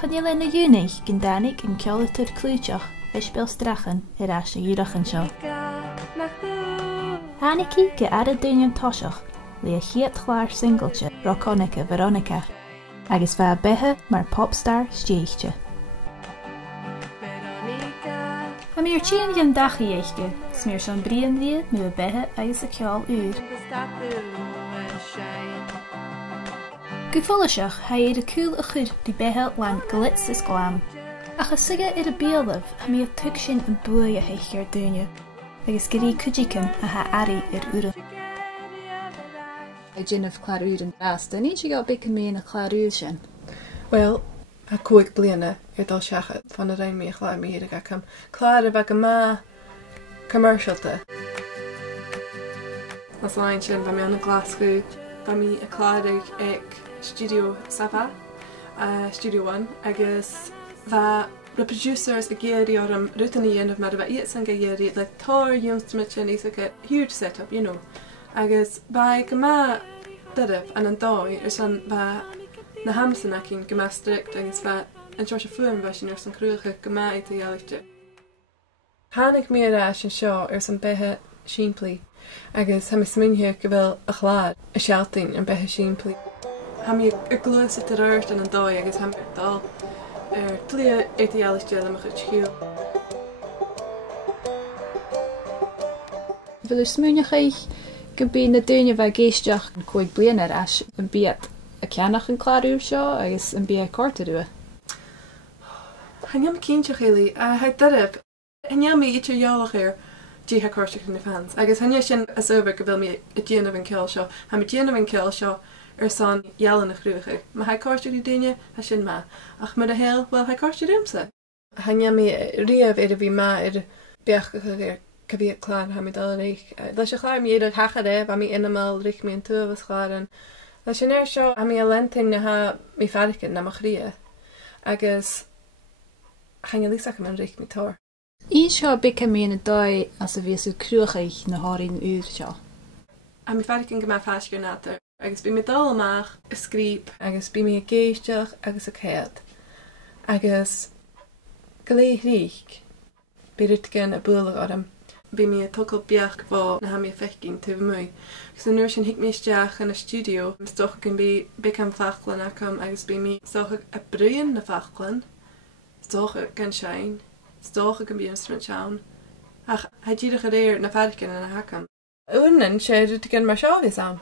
Chaile na dúnaigh gin danig an ceolatar clúteach Ishbel Strachan as a dúrachan seo. Hánicí go ad dhuinn toiseach le a chiad clàr singailte Roconica Veronica, agus bheit bhithe mar popstar stíochte. Ha míor tíon gin dachaí éisce, smíor sean bríon riad nu a bhithe agus a ceol úr. Go folaseach ha iad a cúil a chud di bhithe lean glitz is glám. Achas suige ar a béalamh ha mí a tug sin an buaí a heiche ar dhuine, agus gurí cudícin a ha airí ar úra. I dginmh clàr úr an bheasta, ní si go bicin mé na clàr úr sin? Well, a còig bliadhna ar dul seacha fan a ainmeil chlár míad a gacham. Clàr a bheith go má commercialta. As láin sin bha mé an na Glasgow, bha mí a clàraigh ag Studio Sava, Studio One, agus bha the producers a géirí orm rutain dhéanamh mar a bheith iad san go géirí le tóir instrument sin is a huge setup, you know. Agus ba go má dadab an dóid ar san ba na hamsanna cin go má strict agus bheith an seir fhilm bheith sin ar san cruúcha go má ag dhéalachte. Tháinig mé arás an seo ar san bhithe siimplí agus ha mi sminthe go bhfuil a chláir a sealtain an bhithe siimplí. Ha mi a glús a tachairt an dóid agus ha mi dal tlia ag dhéalachte le a Cheo. Bhfuil smúneach go bí na duine bheith géisteach an còig bliana as an bíad a ceannach an clàr úr seo agus an bí Cuairt a Hanneam cínteach éili a heag dadab. Hanneam mí itir jólach ar díthe Cuairt na fans. Agus hanne sin a sober go bhfuil mí a déanamh an ceil seo. Ha mi déanamh an ceil seo ar san jealan nach ruige. Ma ha Cuairt í duine ha sin má. Ach mar a héil bhfuil ha Cuairt rimsa. Hanneam mí riamh ar a bhí má ar beachcha ar Cuairt clàr ha mi dal réich. Leis a chláir mi iad hacha ré, ba mi ainmeil rich mi an tuavas chláran. Leis sin ar seo ha mi a lenting na ha mi faricin na mach ria. Agus hange lísach am an rich mi tóir. Í seo bicin mé na dóid as a bhíosú cruúchaich na háirín úr seo. A mi faricin go má fásgur nátar. Agus bí mi dal amach a scríb, agus bí mi a géisteach agus a chéad. Agus go léigh rích, bí ritgin a búlag orm. Bí mi a tucail beach bhá na ha mi a feichginn tu mui. Gus an nuair sin hic mi isteach in a studio, mis docha gin bí bicam fachlan acham agus bí mi stocha a brian na fachlan, stocha gan sein, stocha gan bí instrument seán. Ach, ha ddíadach a réir na faricin in a hacham. Unan sé ritgin mar seávis am.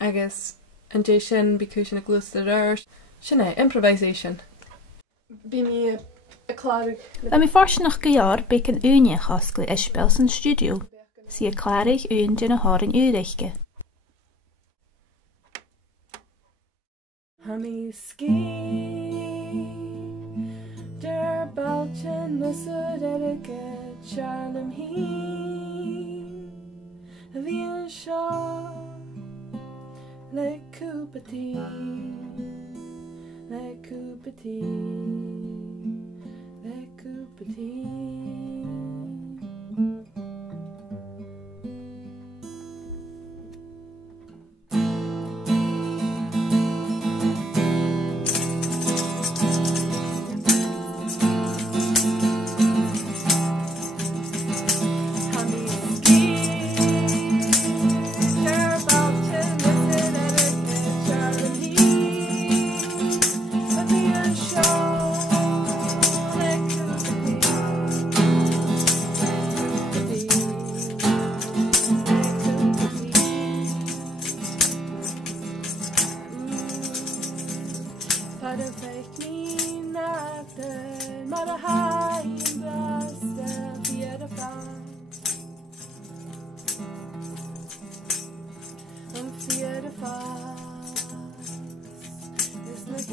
Agus an dé sin bí sin a glús a réir, sin é improvisation. Bí mi a clàraigh. Ba mi farsinach go jaar bec an úne chascla Ishbel san studio, si a clàraigh ún de na háirín úreiche. Ha mi cí der balchan na sudaige charlam hí a bhí an seo le cúpatí le cúpatí le cúpatí. Is